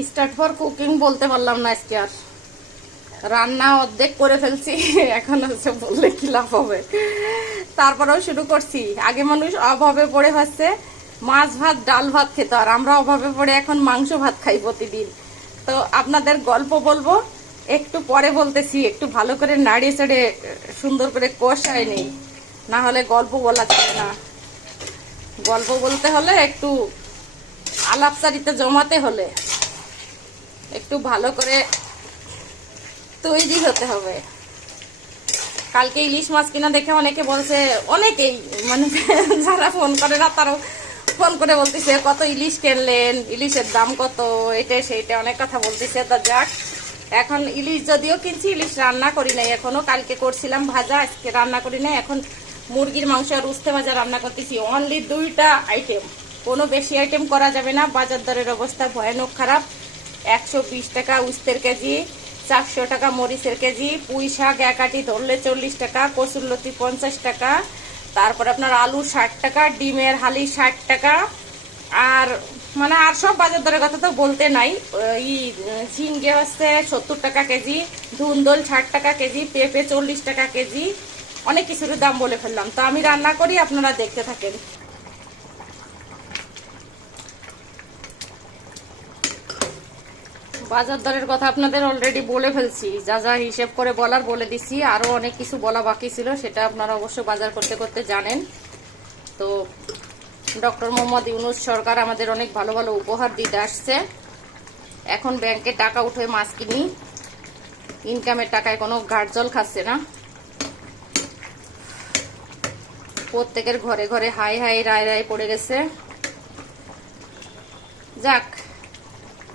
Start for cooking বলতে পারলাম না আজকে আর। রান্না অর্ধেক করে ফেলছি, এখন হচ্ছে বললে কি লাভ হবে? তারপরেও শুরু করছি। আগে মানুষ অভাবে পড়ে হচ্ছে মাছ ভাত, ডাল ভাত খেত, আর আমরা অভাবে পড়ে এখন মাংস ভাত খাই প্রতিদিন। তো আপনাদের গল্প বলব, একটু পরে বলতেছি, একটু ভালো করে নাড়িয়ে চড়ে সুন্দর করে কষায় নেই। না হলে গল্প বলা যাবে না। গল্প বলতে হলে একটু আলাপচারিতে জমাতে হলে। একটু ভালো করে তৈরি হতে হবে। কালকে ইলিশ মাছ কিনা দেখে অনেকে বলছে, অনেকেই মানে যারা ফোন করে না, তারাও ফোন করে বলতেছে, কত ইলিশ কিনলেন? ইলিশের দাম কত? এটা, সেইটা। অনেক কথা বলতেছে, তা যাক। এখন ইলিশ যদিও কিনছি, ইলিশ রান্না করি নাই এখনও কালকে করছিলাম ভাজা, আজকে রান্না করি নাই। এখন মুরগির মাংস আর উস্তে ভাজা রান্না করতেছি। অনলি দুইটা আইটেম কোনো বেশি আইটেম করা যাবে না। বাজার দরের অবস্থা ভয়ানক খারাপ। একশো বিশ টাকা উস্তের কেজি, চারশো টাকা মরিচের কেজি, পুঁই শাক এক আটি ধরলে চল্লিশ টাকা কচুরলতি পঞ্চাশ টাকা। তারপর আপনার আলু ষাট টাকা, ডিমের হালি ষাট টাকা। আর মানে আর সব বাজার দরের কথা তো বলতে নাই। ই ঝিঙ্গে হচ্ছে সত্তর টাকা কেজি, ধুন্দল ষাট টাকা কেজি, পেঁপে চল্লিশ টাকা কেজি, অনেক কিছুর দাম বলে ফেললাম। তো আমি রান্না করি, আপনারা দেখতে থাকেন। বাজার দরের কথা আপনাদের অলরেডি বলে ফেলছি। যা যা হিসেব করে বলার বলে দিছি আরও অনেক কিছু বলা বাকি ছিল, সেটা আপনারা অবশ্য বাজার করতে করতে জানেন। তো ডক্টর মোহাম্মদ ইউনুস সরকার আমাদের অনেক ভালো ভালো উপহার দিতে আসছে। এখন ব্যাংকে টাকা উঠে মাছ কিনি। ইনকামের টাকায় কোনো গার্জল খাচ্ছে না। প্রত্যেকের ঘরে ঘরে হাই হাই রায় রায় পড়ে গেছে। যাক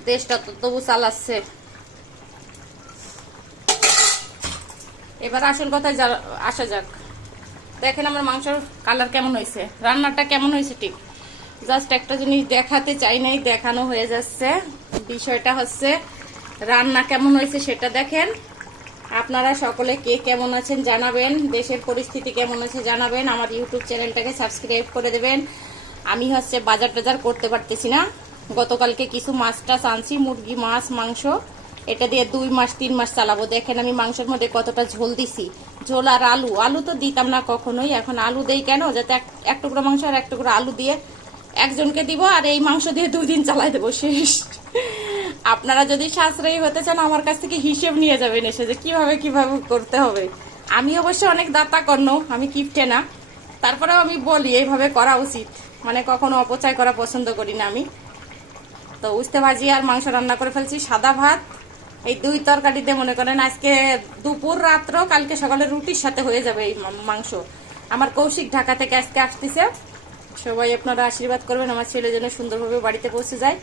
দেশটা তো তবু চালাচ্ছে। এবার আসল কথায় আসা যাক। দেখেন আমার মাংসর কালার কেমন হয়েছে। রান্নাটা কেমন হয়েছে ঠিক? জাস্ট একটা জিনিস দেখাতে চাই নাই, দেখানো হয়ে যাচ্ছে। বিষয়টা হচ্ছে, রান্না কেমন হয়েছে সেটা দেখেন। আপনারা সকলে কে কেমন আছেন জানাবেন। দেশের পরিস্থিতি কেমন আছে জানাবেন। আমার ইউটিউব চ্যানেলটাকে সাবস্ক্রাইব করে দেবেন। আমি হচ্ছে বাজার টাজার করতে পারতেছি না। গতকালকে কিছু মাছ টাছ আনছি, মুরগি, মাছ, মাংস। এটা দিয়ে দুই মাস, তিন মাস চালাবো। দেখেন আমি মাংসের মধ্যে কতটা ঝোল দিছি। ঝোল আর আলু। আলু তো দিতাম না কখনোই। এখন আলু দেই কেন? যাতে এক- টুকরো মাংস আর এক টুকরো আলু দিয়ে একজনকে দিব আর এই মাংস দিয়ে দুই দিন চালাই দেবো শেষ। আপনারা যদি সাশ্রয়ী হতে চান, আমার কাছ থেকে হিসেব নিয়ে যাবেন এসে যে কীভাবে কীভাবে করতে হবে। আমি অবশ্য অনেক দাতা কর্ণ, আমি কিপটে না। তারপরেও আমি বলি, এইভাবে করা উচিত। মানে কখনো অপচয় করা পছন্দ করি না আমি। তো উস্তে ভাজি আর মাংস রান্না করে ফেলছি। সাদা ভাত, এই দুই তরকারিতে মনে করেন আজকে দুপুর রাত্র, কালকে সকালে রুটির সাথে হয়ে যাবে এই মাংস। আমার কৌশিক ঢাকা থেকে আজকে আসতেছে। সবাই আপনারা আশীর্বাদ করবেন, আমার ছেলে যেন সুন্দরভাবে বাড়িতে পৌঁছে যায়।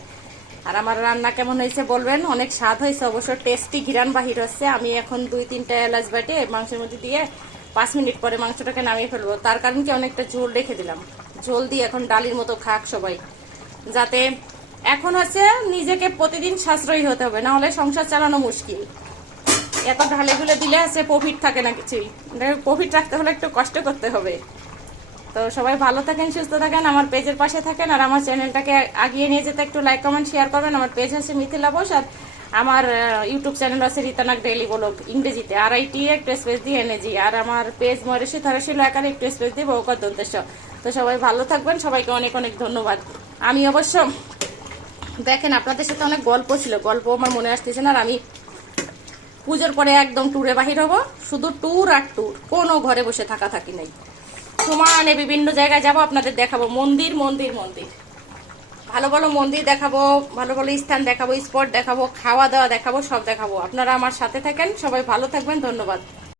আর আমার রান্না কেমন হয়েছে বলবেন? অনেক স্বাদ হয়েছে, অবশ্য টেস্টি ঘিরান বাহির হচ্ছে। আমি এখন দুই তিনটা এলাচ বাটে মাংসের মধ্যে দিয়ে পাঁচ মিনিট পরে মাংসটাকে নামিয়ে ফেলব। তার কারণ কি, অনেকটা ঝোল রেখে দিলাম। ঝোল দিয়ে এখন ডালির মতো খাক সবাই। যাতে এখন হচ্ছে নিজেকে প্রতিদিন সাশ্রয়ী হতে হবে, না হলে সংসার চালানো মুশকিল। এত ঢালে গুলে দিলে আছে প্রফিট থাকে না কিছুই। প্রফিট রাখতে হলে একটু কষ্ট করতে হবে। তো সবাই ভালো থাকেন, সুস্থ থাকেন, আমার পেজের পাশে থাকেন, আর আমার চ্যানেলটাকে আগিয়ে নিয়ে যেতে একটু লাইক কমেন্ট শেয়ার করবেন। আমার পেজ হচ্ছে মিথিলা বোস, আর আমার ইউটিউব চ্যানেল আছে রিতানাক ডেইলি ব্লগ ইংরেজিতে। আর আই টি একটু স্পেস দিয়ে এনেছি। আর আমার পেজ মরেশি ধরেছিল একার একটু স্পেস দিয়ে বৌকর দন্তেশ তো সবাই ভালো থাকবেন, সবাইকে অনেক অনেক ধন্যবাদ। আমি অবশ্য দেখেন, আপনাদের সাথে অনেক গল্প ছিল। গল্প আমার মনে আসতেছে না, আর আমি পুজোর পরে একদম ট্যুরে বাহির হব। শুধু ট্যুর আর ট্যুর কোনো ঘরে বসে থাকা থাকি নাই। সমানে বিভিন্ন জায়গায় যাব, আপনাদের দেখাবো। মন্দির মন্দির মন্দির। ভালো ভালো মন্দির দেখাবো, ভালো ভালো স্থান দেখাবো স্পট দেখাবো, খাওয়া দাওয়া দেখাবো, সব দেখাবো। আপনারা আমার সাথে থাকেন, সবাই ভালো থাকবেন, ধন্যবাদ।